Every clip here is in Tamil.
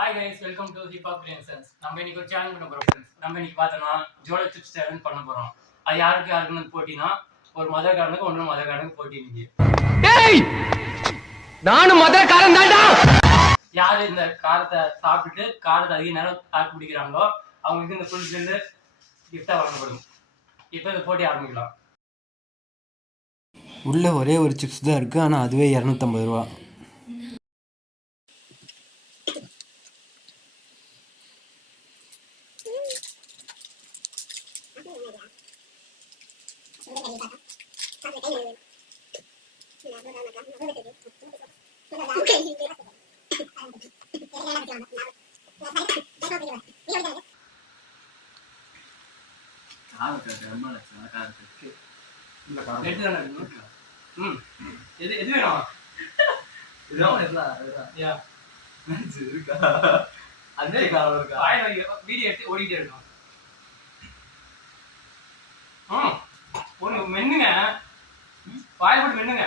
Hi guys, welcome to Hip Hop Renaissance. நம்ம இன்னைக்கு ஒரு சேலஞ்ச் பண்ண போறோம் ஃப்ரெண்ட்ஸ். நம்ம இன்னைக்கு பார்த்தோம்னா ஜோலோ சிப்ஸ் சேலஞ்ச் பண்ண போறோம். அது யாருக்குன்னு போட்டினா ஒரு மதக்காரனுக்கு ஒன்று மதக்காரனுக்கு போட்டி இன்னைக்கு. டேய் நானும் மதக்காரன் தான்டா. யாரு இந்த காரத்தை சாப்பிட்டுட்டு காரத்தை அதிக நேரம் தாக்கு பிடிக்கிறாங்களோ அவங்களுக்கு இந்த ஃபுல் செல்லு கிஃப்டா வழங்கப்படும். இப்போ இந்த போட்டி ஆரம்பிக்கலாம். உள்ள ஒரே ஒரு சிப்ஸ் தான் இருக்கு, ஆனா அதுவே 250 ரூபா. வீடியோ எடுத்து ஓடிட்டே இருக்கும். மென்னுங்க வாய் போட்டு மென்னுங்க.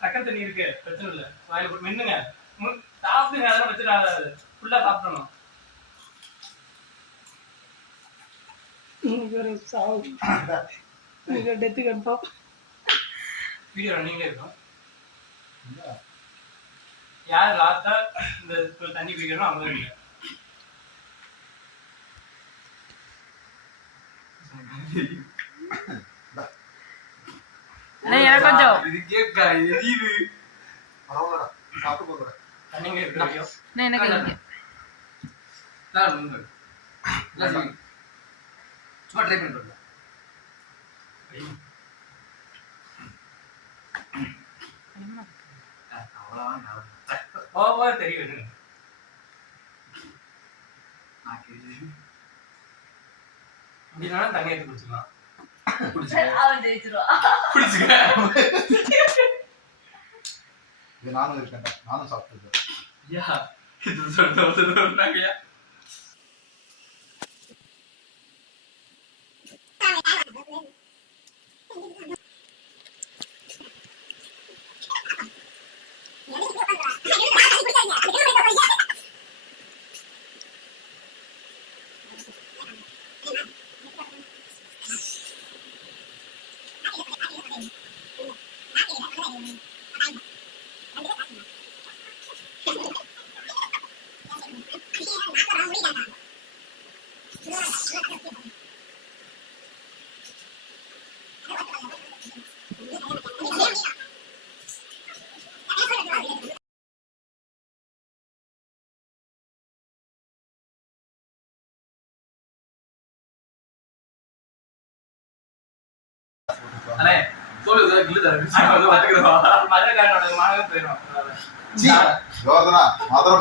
சக்கரை தண்ணி இருக்கு, பிரச்சனை இல்ல. வாயில போட்டு மென்னுங்க. சாப்பிடுங்க, அதெல்லாம் வச்சுடாது. ஃபுல்லா சாப்பிடணும். வீடியோ ரன்னிங்ல இருக்கும். யார் லாஸ்டா இந்த தண்ணி குடிக்கணும் அவங்க இருக்கு. தெரியும் அப்படின்னா தண்ணி எடுத்து குடிச்சுக்கலாம். நானும் இருக்கேன், நானும் சாப்பிட்டு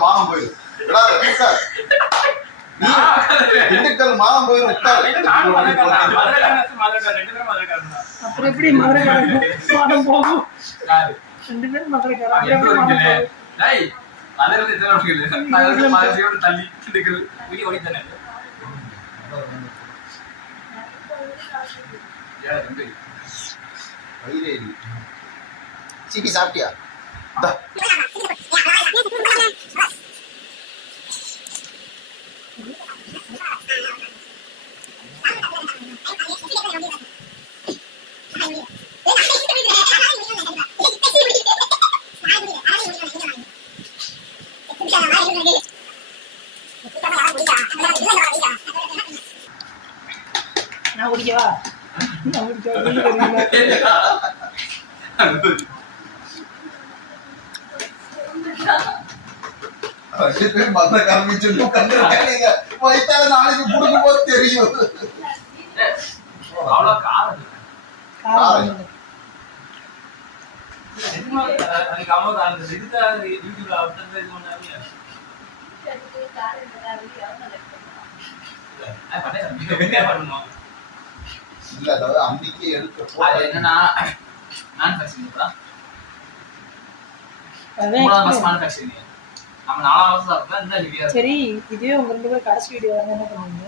மானம் போயிடும். திண்டுக்கல் மானம் போயிடும். அப்புறம் எப்படி மதுரைக்காரன் போகும்? 2 பேரும் மதுரைக்காரன். சிபி சாப்பிட்டியா? நான் குடிக்கவா? நாளைக்கு புடுங்கும் போது தெரியும். இல்ல அதாவது அன்னைக்கு எடுக்க என்னன்னா சரி, இதே உங்க 2 பேர் கடைசி வீடியோ என்ன பண்ணுவீங்க?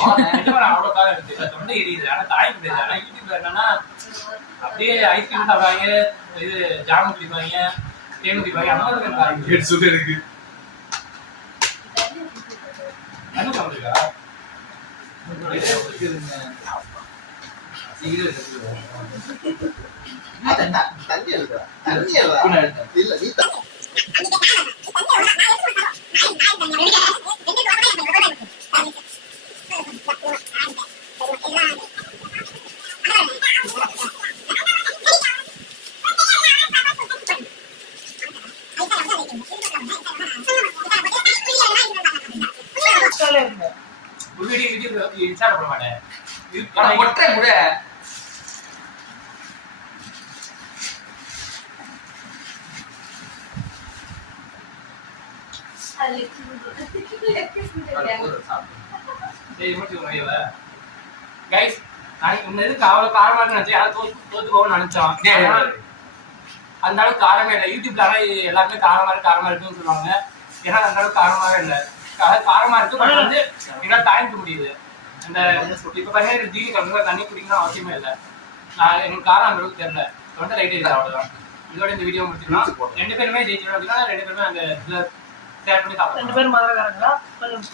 அவ்வளவு காலம் எடுத்து தொண்டை எரியுது. ஆனா தாய் என்னன்னா அப்படியே ஐஸ்கிரீம் சாப்பிடுவாங்க, இது ஜாம் குடிப்பாங்க, தேன் குடிப்பாங்க, அந்த மாதிரி இருக்காங்க. சுகர் இருக்கு. என்ன சாப்பிடுறா? தண்ணி எழுதுறா. தண்ணி எழுதுறா. இல்ல நீ ஒரு வீடியோ இன்ஸ்டால போட மாட்டேன். ஒற்றை முறை கைஸ், நான் இந்த இதுக்கு அவ்வளவு காரமா நினைச்சேன். யாரும் தோத்து போகணும்னு நினைச்சோம். அந்த அளவுக்கு காரமே இல்லை. யூடியூப்ல ஆனா எல்லாருமே காரமா இருக்குன்னு சொல்லுவாங்க. ஏன்னா அந்த அளவுக்கு காரமாவே இல்லை. காரமா இருக்கு, பட் வந்து என்னால தாங்கிக்க முடியுது. இந்த இப்ப பாத்தீங்கன்னா ஜீனி கலந்து தண்ணி குடிக்கணும் அவசியமே இல்லை. நான் எனக்கு காரம் அந்த அளவுக்கு தெரியல. வந்து லைட் இருக்குது, அவ்வளவுதான். இதோட இந்த வீடியோ முடிச்சுக்கலாம். 2 பேருமே ஜெயிச்சிடும் அப்படின்னா 2 பேருமே அந்த ஷேர் பண்ணி சாப்பிடுறோம். 2 பேரும் மதுரைக்காரங்களா? கொஞ்சம்